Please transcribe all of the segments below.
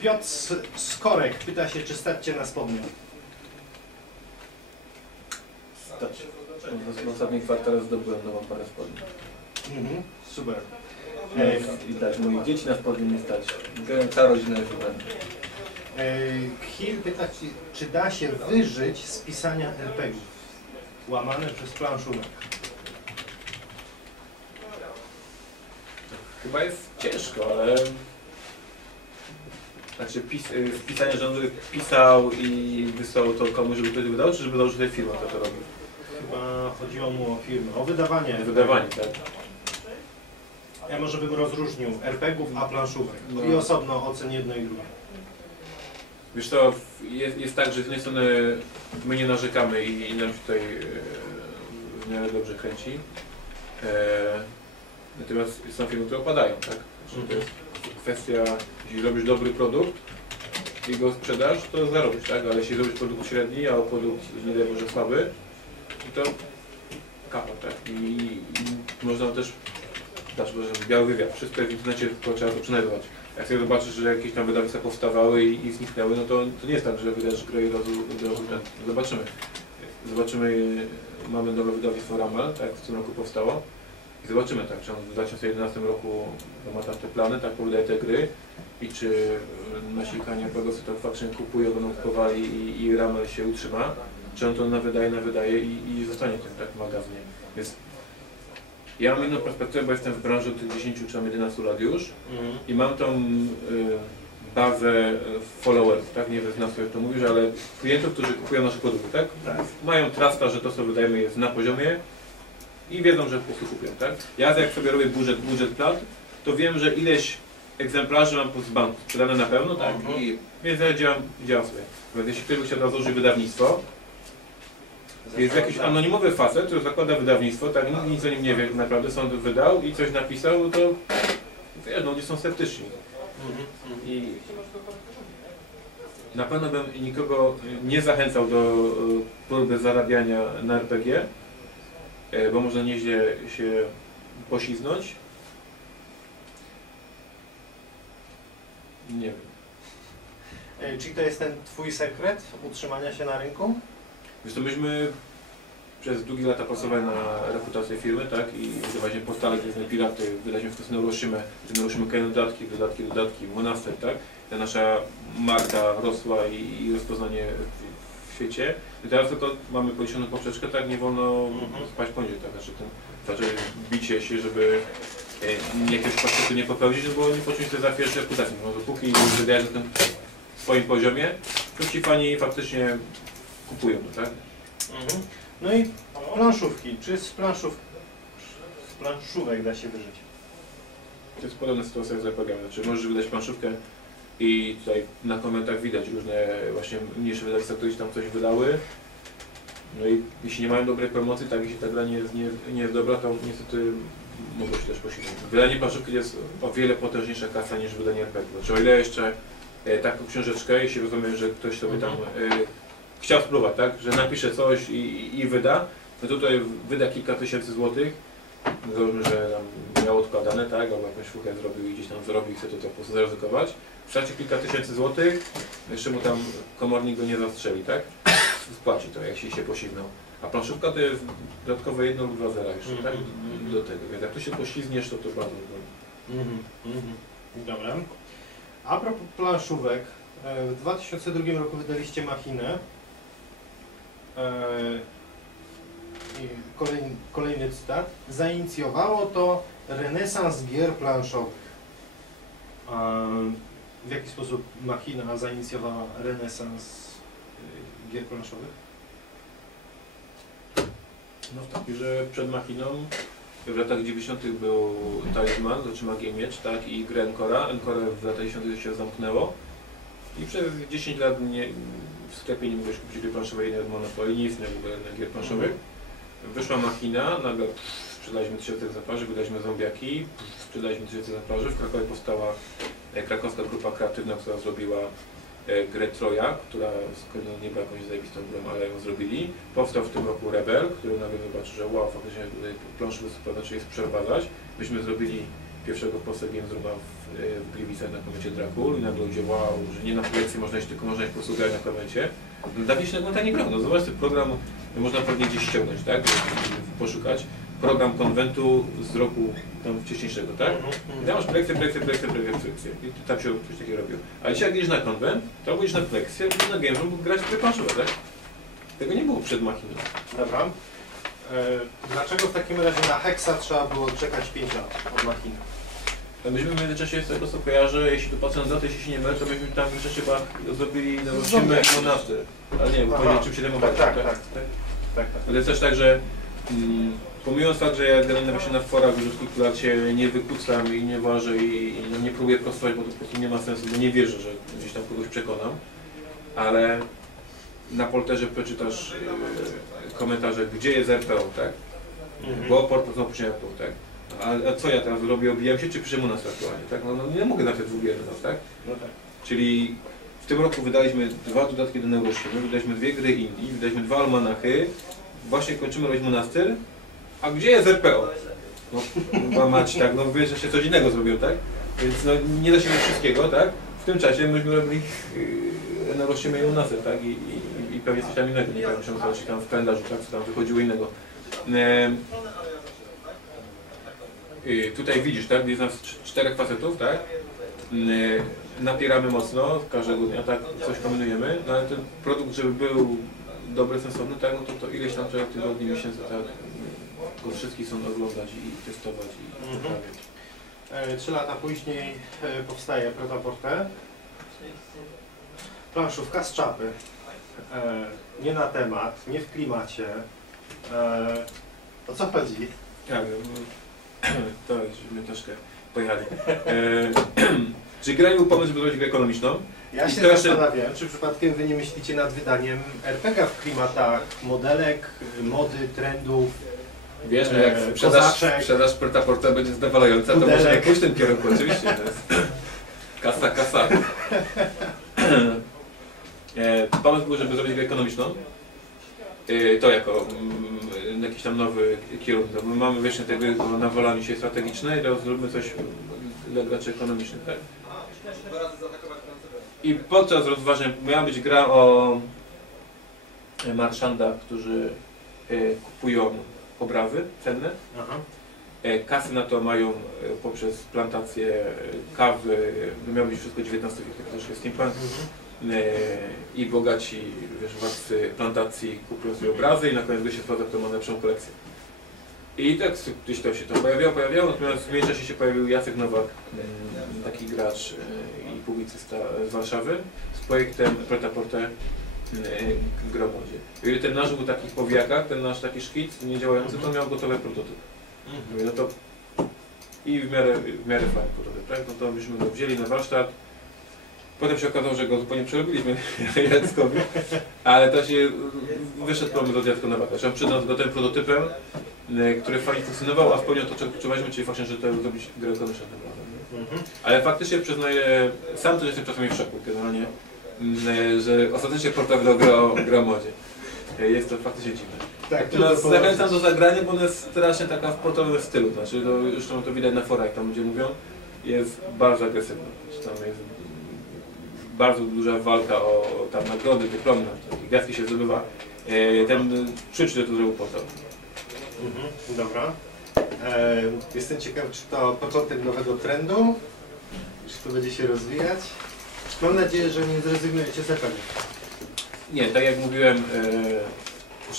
Piotr Skorek pyta się, czy stać cię na spodnie. Stać. W ostatnim kwartale zdobyłem nową parę spodni. Mhm. Super. No Ej, I tak, moich dzieci na spodnie nie stać. Cała rodzina jest ubrana. Ej, Hill pyta, ci, czy da się wyżyć z pisania RPG łamane przez planszówek. Chyba jest ciężko, ale... Znaczy pis, y, wpisanie, że on pisał i wysłał to komuś, żeby ktoś wydał, czy żeby dał, że firma to, to robi? Chyba chodziło mu o firmę, o wydawanie. Wydawanie, tak? Ja może bym rozróżnił RPGów a planszówek. No. I osobno ocen jedno i drugie. Wiesz to jest, jest tak, że z jednej strony my nie narzekamy i, i nam się tutaj e, w miarę dobrze kręci. E, natomiast są firmy, które opadają, tak? Kwestia, jeśli robisz dobry produkt i go sprzedasz, to zarobisz, tak? Ale jeśli robisz produkt średni, a produkt nie daj Boże słaby, to kapa, tak? I, i można też, dasz Boże, biały wywiad, wszystko jest w internecie, tylko trzeba to przenajdować. Jak sobie zobaczysz, że jakieś tam wydawnictwa powstawały i, i zniknęły, no to, to nie jest tak, że wydasz grę i razu, razu ten. Zobaczymy. Zobaczymy, mamy nowe wydawnictwo Ramel, tak, w tym roku powstało. I zobaczymy, tak, czy on w 2011 roku ma tam te plany, tak, wydaje te gry i czy y, nasi to faktycznie kupują, będą kupowali i, i Ramel się utrzyma, czy on to na wydaje, na wydaje i, i zostanie tym, tak, magazynie. Więc ja mam inną perspektywę, bo jestem w branży od tych 10 czy tam 11 lat już i mam tą y, bazę y, followerów, tak? Nie wiem, znam sobie to mówisz, ale klientów, którzy kupują nasze produkty, tak? Tak. Mają trusta, że to, co wydajemy jest na poziomie i wiedzą, że po prostu kupią, tak? Ja jak sobie robię budżet, budżet plan, to wiem, że ileś egzemplarzy mam z banku sprzedane na pewno, tak? Mhm. I więc ja działam, działam sobie. Nawet jeśli ktoś by chciał założyć wydawnictwo, jest jakiś anonimowy facet, który zakłada wydawnictwo, tak, nikt nic o nim nie wie, naprawdę sąd wydał i coś napisał, no to wiesz, no, ludzie są sceptyczni. Mhm. Mhm. I na pewno bym nikogo nie zachęcał do e, próby zarabiania na RPG, bo można nieźle się poślizgnąć. Nie wiem. Ej, Czyli to jest ten twój sekret utrzymania się na rynku? Wiesz to myśmy przez długie lata pracowali na reputację firmy, tak? I wydawaliśmy portale, gdzie jest piraty, wydaliśmy w to Neuroshimę, kolejne dodatki, dodatki, dodatki, monaster, tak? Ta nasza marka rosła i, i rozpoznanie w, w świecie. I teraz tylko mamy podniesioną poprzeczkę, tak? Nie wolno Mhm. spać poniżej, tak? Znaczy, ten, znaczy bicie się, żeby e, jakiegoś paszczyku nie popełnić, no bo nie poczuć sobie za pierwsze reputację. No dopóki wydajesz na tym swoim poziomie, to ci fani faktycznie kupują, no, tak? Mhm. No i planszówki. Czy z planszów z planszówek da się wyżyć? To jest podobna sytuacja jak z RPG. Znaczy możesz wydać planszówkę i tutaj na komentach widać różne właśnie mniejsze wydawnictwa, które gdzieś tam coś wydały. No i jeśli nie mają dobrej promocji, tak jeśli ta gra nie jest, nie, nie jest dobra, to niestety mogą się też posilnić. Wydanie planszówki jest o wiele potężniejsza kasa niż wydanie RPG. Znaczy o ile jeszcze e, taką książeczkę, jeśli rozumiem, że ktoś sobie tam e, chciał spróbować, tak, że napisze coś i, i, i wyda, no tutaj wyda kilka tysięcy złotych, załóżmy, że tam miał odkładane, tak, albo jakąś sztukę zrobił i gdzieś tam zarobił i chce to, to po prostu zaryzykować. Straci kilka tysięcy złotych, jeszcze mu tam komornik go nie zastrzeli, tak? Spłaci to, jak się się posignął. A planszówka to jest dodatkowe jedno lub dwa zera jeszcze, tak? Mhm. Do tego, więc jak tu się poślizgniesz, to to bardzo. Mhm. Mhm. Dobra. A propos planszówek, e, w 2002 roku wydaliście Machinę. Kolejny, kolejny cytat. Zainicjowało to renesans gier planszowych. W jaki sposób Machina zainicjowała renesans y, gier planszowych? No w taki, że przed machiną w latach 90. był Talisman, znaczy Magia Miecz, tak, i grę Encora. Encore w latach 90. się zamknęło. I przez 10 lat nie, w sklepie nie mogłeś kupić gry planszowej jednej od Monopoly, nie istnieje w ogóle gier planszowych. Wyszła machina, nagle sprzedaliśmy tysiące egzemplarzy, wydaliśmy zombiaki, sprzedaliśmy tysiące egzemplarzy. W Krakowie powstała e, krakowska grupa kreatywna, która zrobiła e, grę Troja, która nie była jakąś zajebistą grą, ale ją zrobili. Powstał w tym roku Rebel, który nagle zobaczył, że wow, faktycznie tutaj planszowy super zaczęli sprzedawać. Myśmy zrobili pierwszego postawiłem zruba w, y, w Gliwicach na konwencie Drakul i nagle ludzie wow, że nie na lekcji można iść, tylko można iść po na konwencie. Dawniej się na konwenta nie grało. No zobacz, ten program można pewnie gdzieś ściągnąć, tak? Poszukać. Program konwentu z roku tam wcześniejszego, tak? I tam masz prelekcję, prelekcję, prelekcję, prelekcję. I tam się coś takiego robiło. Ale dzisiaj jak idziesz na konwent, to albo idziesz na prelekcję, albo na game bo grać w planszowe, tak? Tego nie było przed machiną. Dobra. E, dlaczego w takim razie na Hexa trzeba było czekać 5 lat od machiny? Myśmy w międzyczasie, z tego co kojarzę, jeśli tu patrzę na datę, jeśli się nie mylę, to myśmy tam jeszcze chyba zrobili na Zombie. filmy monaster. Ale nie, bo Aha. powiedzieli czym się temu Tak, tak, tak. tak? Tak, tak. Ale jest też tak, że mm, pomijając fakt, że ja generalnie właśnie na forach od kilku lat się nie wykucam i nie ważę i, i no nie próbuję prostować, bo to po prostu nie ma sensu, bo nie wierzę, że gdzieś tam kogoś przekonam, ale na polterze przeczytasz yy, komentarze, gdzie jest RPO, tak? Mhm. Bo port to tu, tak? A, a co ja teraz robię? Obijam się czy piszę mu nas aktualnie, tak? No, no nie mogę na te dwóch no, tak? No tak. Czyli w tym roku wydaliśmy dwa dodatki do Neurosimy, wydaliśmy dwie gry indie, wydaliśmy dwa almanachy, właśnie kończymy robić monastyr, a gdzie jest RPO? No, chyba mać, tak, no wiesz, że się coś innego zrobił, tak? Więc no, nie da się robić wszystkiego, tak? W tym czasie myśmy robili yy, Neurosimy i monastyr, tak? I, i, I pewnie coś tam innego, nie wiem, zobaczyć tam w kalendarzu, tak? Co tam wychodziło innego. Yy, tutaj widzisz, tak? Jest nas cz- czterech facetów, tak? Yy, napieramy mocno każdego dnia, tak, coś kombinujemy, no ale ten produkt, żeby był dobry, sensowny, tak, no to, to ileś tam trzeba tygodni, miesięcy, tak, go wszystkich są oglądać i testować i Mhm. poprawiać. E, Trzy lata później e, powstaje Protaporte. Planszówka z czapy. E, Nie na temat, nie w klimacie. O co chodzi? Tak, no, to żeśmy troszkę pojechali. E, czy gra był pomysł, żeby zrobić grę ekonomiczną? Ja I się teraz- zastanawiam, czy przypadkiem Wy nie myślicie nad wydaniem RPG w klimatach modelek, mody, trendów. Wiesz, no E, jak sprzedaż, porta porta będzie zadowalająca, to może nie pójść w tym kierunku, oczywiście. jest Kasa, kasa. E, Pomysł był, żeby zrobić grę ekonomiczną. To jako mm, jakiś tam nowy kierunek. My mamy wiecznie te gry o nawalaniu się strategiczne i teraz zróbmy coś dla graczy ekonomicznych, tak? I podczas rozważań miała być gra o e, marszandach, którzy e, kupują obrazy cenne. Aha. E, Kasy na to mają poprzez plantację kawy, no miał być wszystko XIX wiek, tak też jest steampunk. Mhm. E, I bogaci, wiesz, władcy plantacji kupują sobie obrazy i na koniec się wprowadza, kto ma lepszą kolekcję. I tak gdzieś to się to pojawiało, pojawiało, natomiast w międzyczasie się pojawił Jacek Nowak, mm, taki gracz e, i publicysta z Warszawy, z projektem Preta Porte e, Gromodzie. Ten nasz był taki w powijakach, ten nasz taki szkic niedziałający, to miał gotowy prototyp. Mówię, no to i w miarę, w miarę fajny prototyp, tak? No to myśmy go wzięli na warsztat. Potem się okazało, że go zupełnie przerobiliśmy Jackowi, ale to się wyszedł pomysł od Jacka Nowaka. Trzeba przyznać go tym prototypem, e, który fajnie funkcjonował, a spełniał to, czego czuwaliśmy, czyli faktycznie, że to zrobić grę nie? Mhm. Ale faktycznie przyznaję, sam też jestem czasami w szoku generalnie, e, że ostatecznie porta wydał grę o, grę o modzie. Jest to faktycznie dziwne. Tak, Nas zachęcam do zagrania, bo ona jest strasznie taka w portowym stylu. Znaczy, to, zresztą to widać na forach, tam ludzie mówią, jest bardzo agresywna. Tam jest bardzo duża walka o tam nagrody, dyplomy, takie gwiazdki się zdobywa. E, Ten krzyczy, że to zrobił po to. Mhm. Dobra. E, Jestem ciekaw, czy to początek nowego trendu, czy to będzie się rozwijać. Mam nadzieję, że nie zrezygnujecie z RPG. Nie, tak jak mówiłem,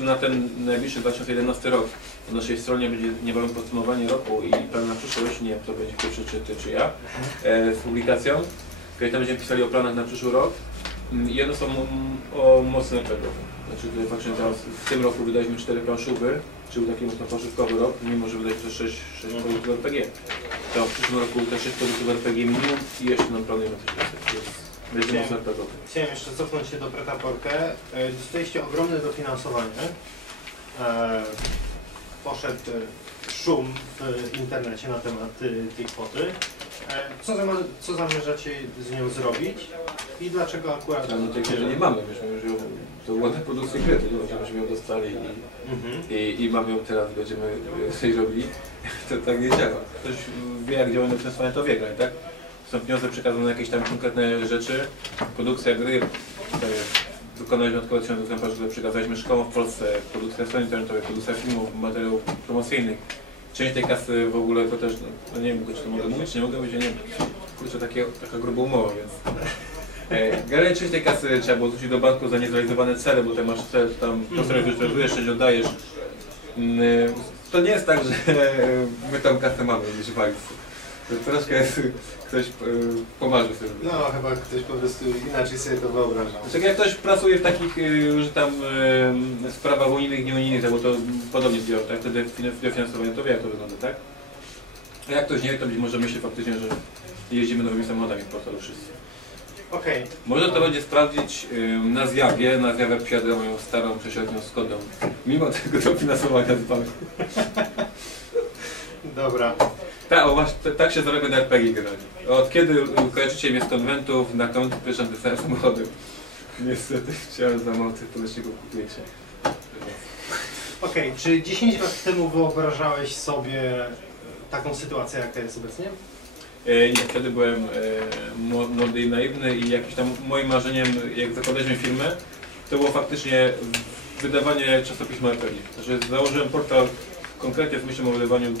e, na ten najbliższy 2011 rok na naszej stronie będzie niebawem podsumowanie roku i plan na przyszłość, nie wiem kto będzie pierwszy, czy ty, czy ja, e, z publikacją. Kiedy tam będziemy pisali o planach na przyszły rok. Mm, Jedno są mm, o mocne RPG. Znaczy faktycznie teraz w tym roku wydaliśmy 4 planszówy, czyli taki mocno planszówkowy rok, mimo że wydaliśmy też 6, 6 produktów RPG. To w przyszłym roku też 6 produktów RPG minimum i jeszcze nam planujemy coś więcej, więc będzie Dzień. mocno RPG. Chciałem jeszcze cofnąć się do Pretaporte. E, Dostaliście ogromne dofinansowanie. E, Poszedł e, szum w internecie na temat tej kwoty. E, Co, zama- co zamierzacie z nią zrobić? I dlaczego akurat... No takie, że nie mamy, myśmy już ją, to ładne produkcje gry, to nie ma, żebyśmy ją dostali i, Mhm. i, i mamy ją teraz, będziemy sobie robili. To tak nie działa. Ktoś wie jak działają finansowanie, to wie tak? Są pieniądze przekazane na jakieś tam konkretne rzeczy, produkcja gry, jest wykonać wyjątkowe tysiące egzemplarzy, które przekazaliśmy szkołom w Polsce, produkcja strony internetowej, produkcja filmów, materiałów promocyjnych. Część tej kasy w ogóle to też, no, no nie wiem, czy to mogę mówić, czy nie mogę mówić, ja nie wiem. Kurczę, takie, taka gruba umowa, więc... E, Generalnie część tej kasy trzeba było zwrócić do banku za niezrealizowane cele, bo ty masz cel, tam to sobie wyrealizujesz, coś oddajesz. Mm, To nie jest tak, że my tam kasę mamy gdzieś w walizce. To troszkę jest, ktoś e, pomarzył sobie. No, chyba ktoś po prostu inaczej sobie to wyobrażał. Znaczy, jak ktoś pracuje w takich, y, że tam y, sprawach unijnych, nieunijnych, tak, bo to podobnie działa, tak? Wtedy fin- dofinansowanie, to wie jak to wygląda, tak? A jak ktoś nie wie, to być może myśli faktycznie, że jeździmy nowymi samochodami po prostu wszyscy. Okej, Można to będzie sprawdzić na zjawie, na zjawę przyjadę moją starą, prześrednią Skodą. Mimo tego dofinansowania z banku. dobra. Tak, o, właśnie, tak się zarabia na RPG. Od kiedy kojarzycie mnie z konwentów, na konwent pierwszym dostałem samochody. Niestety chciałem za mało tych podręczników kupujecie. Okej, czy 10 lat temu wyobrażałeś sobie taką sytuację, jak to jest obecnie? E, nie, wtedy byłem e, mło- młody i naiwny i jakimś tam moim marzeniem, jak zakładaliśmy firmę, to było faktycznie wydawanie czasopisma RPG. Znaczy założyłem portal konkretnie z myślą o wydawaniu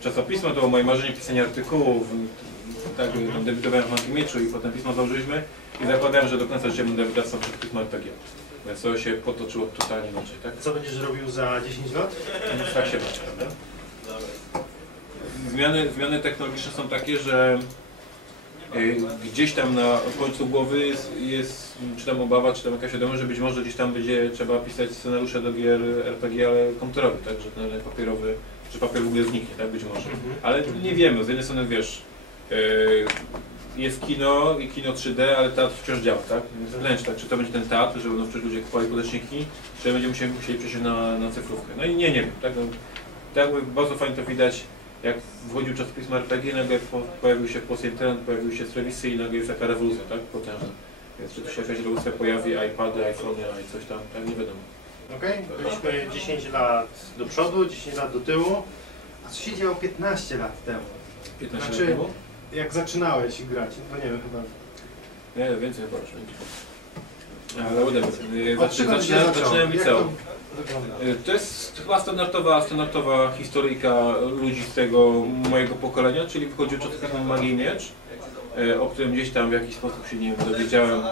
czasopisma, to było moje marzenie pisania artykułów, tak, tam debiutowałem w Antimiczu i potem pismo założyliśmy i zakładałem, że do końca życia będę wydawcą czasopisma RPG. Więc to się potoczyło totalnie inaczej, tak? Co będziesz robił za 10 lat? Tak się bać, prawda? Zmiany, zmiany technologiczne są takie, że y, gdzieś tam na końcu głowy jest, jest czy tam obawa, czy tam jakaś świadomość, że być może gdzieś tam będzie trzeba pisać scenariusze do gier RPG, ale komputerowych, tak? Że ten papierowy, że papier w ogóle zniknie, tak? Być może. Ale nie wiemy, z jednej strony wiesz, y, jest kino i kino 3D, ale teatr wciąż działa, tak? Więc wręcz tak, czy to będzie ten teatr, że będą wciąż ludzie kupowali podręczniki, czy będziemy musieli, musieli przejść na, na cyfrówkę. No i nie, nie wiem, tak? No, tak jakby bardzo fajnie to widać, jak wchodził czasopis RPG, nagle po, pojawił się post internet, pojawiły się serwisy i nagle jest taka rewolucja, tak? Potężna. Więc czy tu się jakaś rewolucja pojawi, iPady, iPhony, i coś tam, tak? Nie wiadomo. Okej, byliśmy 10 lat do przodu, 10 lat do tyłu. A co się działo 15 lat temu? 15 Znaczy- lat temu? Jak zaczynałeś grać? No nie wiem, chyba... Nie, więcej chyba już będzie. Ale whatever. Zaczynałem, zaczynałem liceum. to? Y, To jest chyba standardowa, standardowa historyjka ludzi z tego mojego pokolenia, czyli wychodził czasopis Magii i Miecz, y, o którym gdzieś tam w jakiś sposób się nie wiem, dowiedziałem.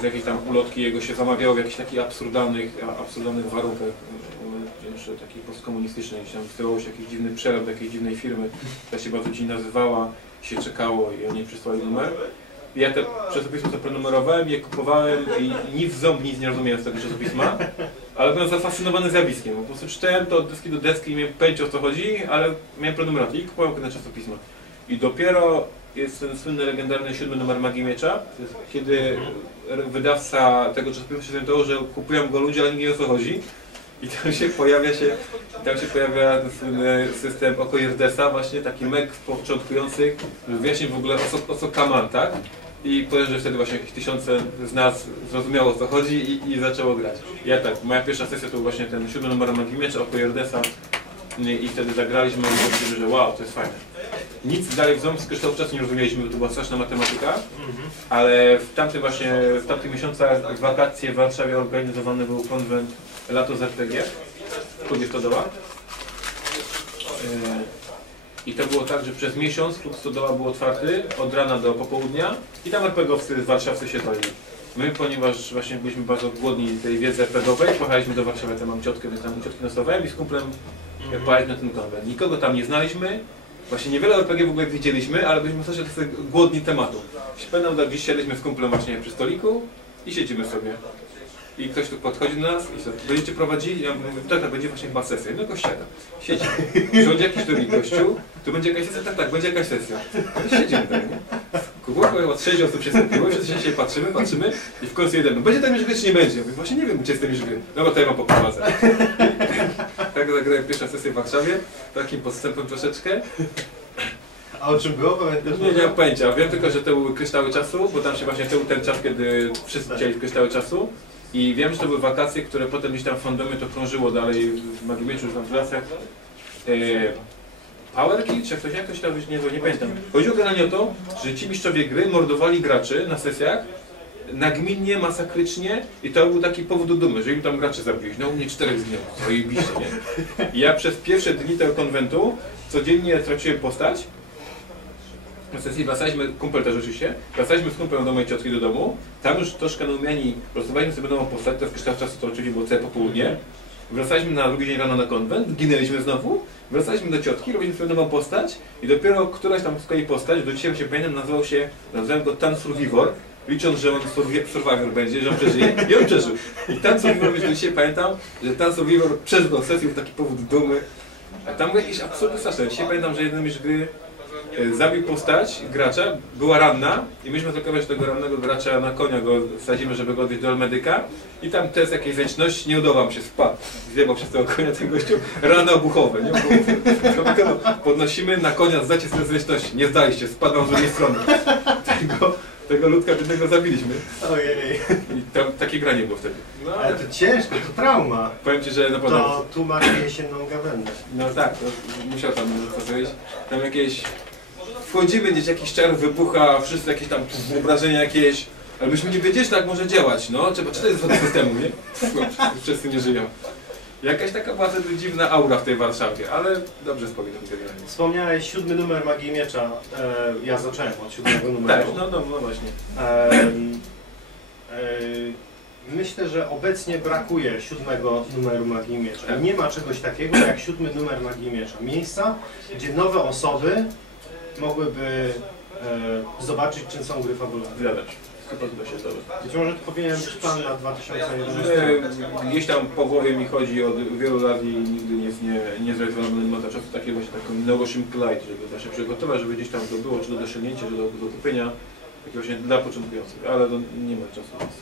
Z jakiejś tam ulotki jego się zamawiało w jakichś takich absurdalnych, absurdalnych warunkach, jeszcze takiej postkomunistycznej, gdzieś tam wysyłało się jakiś dziwny przelew jakiejś dziwnej firmy, która się bardzo dziwnie nazywała, się czekało i oni przysłali numer. I Ja te czasopisma sobie prenumerowałem, je kupowałem i nic w ząb nic nie rozumiałem z tego czasopisma, ale byłem zafascynowany zjawiskiem. Po prostu czytałem to od deski do deski i miałem pojęcie o co chodzi, ale miałem prenumeraty i kupowałem kolejne czasopisma. I dopiero jest ten słynny, legendarny siódmy numer Magii Miecza, kiedy wydawca tego czasopisma się zorientował, że kupują go ludzie, ale nie wie o co chodzi. I tam się pojawia się, tam się pojawia ten słynny system Okoirdesa, właśnie taki mek początkujący, wyjaśnił w ogóle o co, o co kaman, tak? I powiem, że wtedy właśnie jakieś tysiące z nas zrozumiało o co chodzi i, i zaczęło grać. Ja tak, moja pierwsza sesja to był właśnie ten siódmy numer Magii Miecza, Okoirdesa i, i wtedy zagraliśmy i powiedzieliśmy, że wow, to jest fajne. Nic dalej w ząb z kryształu czasu nie rozumieliśmy, bo to była straszna matematyka. Mhm. Ale w tamtym właśnie, w tamtych miesiącach w wakacje w Warszawie organizowany był konwent Lato z RPG, klubie Stodoła. E, I to było tak, że przez miesiąc klub Stodoła był otwarty od rana do popołudnia i tam RPGowcy z warszawcy się bawili. My, ponieważ właśnie byliśmy bardzo głodni tej wiedzy RPGowej, pojechaliśmy do Warszawy, tam mam ciotkę, więc tam u ciotki nocowałem i z kumplem Mhm. pojechaliśmy na ten konwent. Nikogo tam nie znaliśmy, Właśnie niewiele RPG w ogóle widzieliśmy, ale byliśmy strasznie głodni tematu. Pamiętam, tak gdzieś siedliśmy z kumplem właśnie przy stoliku i siedzimy sobie. I ktoś tu podchodzi do nas i co, będziecie prowadzili? Ja mówię, tak, tak, będzie właśnie chyba sesja. No gościa siedzi. Przychodzi jakiś drugi gościu, tu będzie jakaś sesja? Tak, tak, będzie jakaś sesja. No siedzimy tak, nie? Kuba chyba sześć osób się skupiło, wszyscy się patrzymy, patrzymy i w końcu jeden, no będzie tam już czy nie będzie? Ja mówię, właśnie nie wiem, gdzie jest ten. No bo to ja mam poprowadzę. Tak zagrałem pierwszą sesję w Warszawie, takim podstępem troszeczkę. A o czym było? Pamiętasz? Nie, nie mam pojęcia. Wiem tylko, że to były kryształy czasu, bo tam się właśnie to był ten czas, kiedy wszyscy chcieli kryształy czasu. I wiem, że to były wakacje, które potem gdzieś tam w fandomie to krążyło dalej w Magimieczu, czy tam w lasach. E, Power Kill, czy jak ktoś, jak to się tam nie, nie pamiętam. Chodziło generalnie o to, że ci mistrzowie gry mordowali graczy na sesjach nagminnie, masakrycznie i to był taki powód do dumy, że im tam graczy zabiłeś. No u mnie czterech zginęło, to i biście, nie? I ja przez pierwsze dni tego konwentu codziennie traciłem postać. Na sesji wracaliśmy, kumpel też oczywiście, wracaliśmy z kumplem do mojej ciotki do domu, tam już troszkę naumiani, rozmawialiśmy sobie nową postać, to w czasu to oczywiście było całe popołudnie. Wracaliśmy na drugi dzień rano na konwent, ginęliśmy znowu, wracaliśmy do ciotki, robiliśmy sobie nową postać i dopiero któraś tam z kolei postać, do dzisiaj się pamiętam, nazywał się, nazwałem go Tan Survivor, licząc, że on survi- Survivor będzie, że on przeżyje i on przeżył. I Tan Survivor, do dzisiaj pamiętam, że Tan Survivor przeżył sesję, był taki powód dumy, a tam były jakieś absurdy straszne. Dzisiaj pamiętam, że jeden mistrz gry e, zabił postać gracza, była ranna i myśmy atakować tego rannego gracza na konia, go wsadzimy, żeby go odwieźć do medyka i tam test jakiejś zręczności, nie udało się, spadł. Zjebał przez tego konia ten gościu, rany obuchowe, nie? Podnosimy na konia, zdacie sobie zręczności, nie zdaliście, spadł z drugiej strony. Tego, tego ludka biednego zabiliśmy Ojej. i tam, takie granie było wtedy. No Ale to ciężko, to trauma. powiem Ci, że naprawdę... To tu masz jesienną gawędę. No tak, to musiał tam zastosować. Tam jakieś... Wchodzimy, gdzieś jakiś czar wybucha, wszyscy jakieś tam wyobrażenia jakieś... Ale myśmy nie wiedzieli, że tak może działać, no. Trzeba czytać z systemu, nie? Pff, No, wszyscy- wszyscy nie żyją. Jakaś taka była wtedy dziwna aura w tej Warszawie, ale dobrze wspominam generalnie. Wspomniałeś siódmy numer Magii Miecza. E, ja zacząłem od siódmego numeru. Tak, no, no, no właśnie. Em, e, Myślę, że obecnie brakuje siódmego numeru Magii Miecza. Tak. Nie ma czegoś takiego jak siódmy numer Magii Miecza. Miejsca, gdzie nowe osoby mogłyby e, zobaczyć, czym są gry fabularne. Zgadzam się. Chyba chyba się zgadza. Być może to powinien być plan na 2011 E, Gdzieś tam po głowie mi chodzi od wielu lat i nigdy nie, nie, nie zrealizowano limita czasu takiego właśnie taką Novotion Light, żeby się przygotować, żeby gdzieś tam to było, czy do dosięgnięcia, czy do, do kupienia. Właśnie dla początkujących, ale to nie ma czasu, więc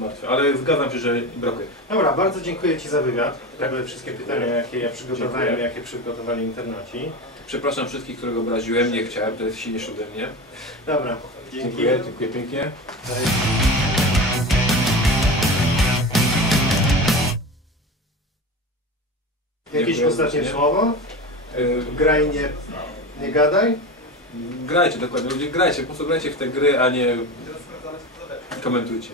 martwe. Ale zgadzam się, że brakuje. Dobra, bardzo dziękuję Ci za wywiad. To były wszystkie pytania, jakie ja przygotowałem, Dziękuję. jakie przygotowali internaci. Przepraszam wszystkich, których obraziłem, nie chciałem, to jest silniejsze ode mnie. Dobra, dzięki. Dziękuję, dziękuję pięknie. Jakieś ostatnie słowo? E, Graj, nie, nie gadaj? Grajcie dokładnie, ludzie grajcie, po co grajcie w te gry, a nie komentujcie.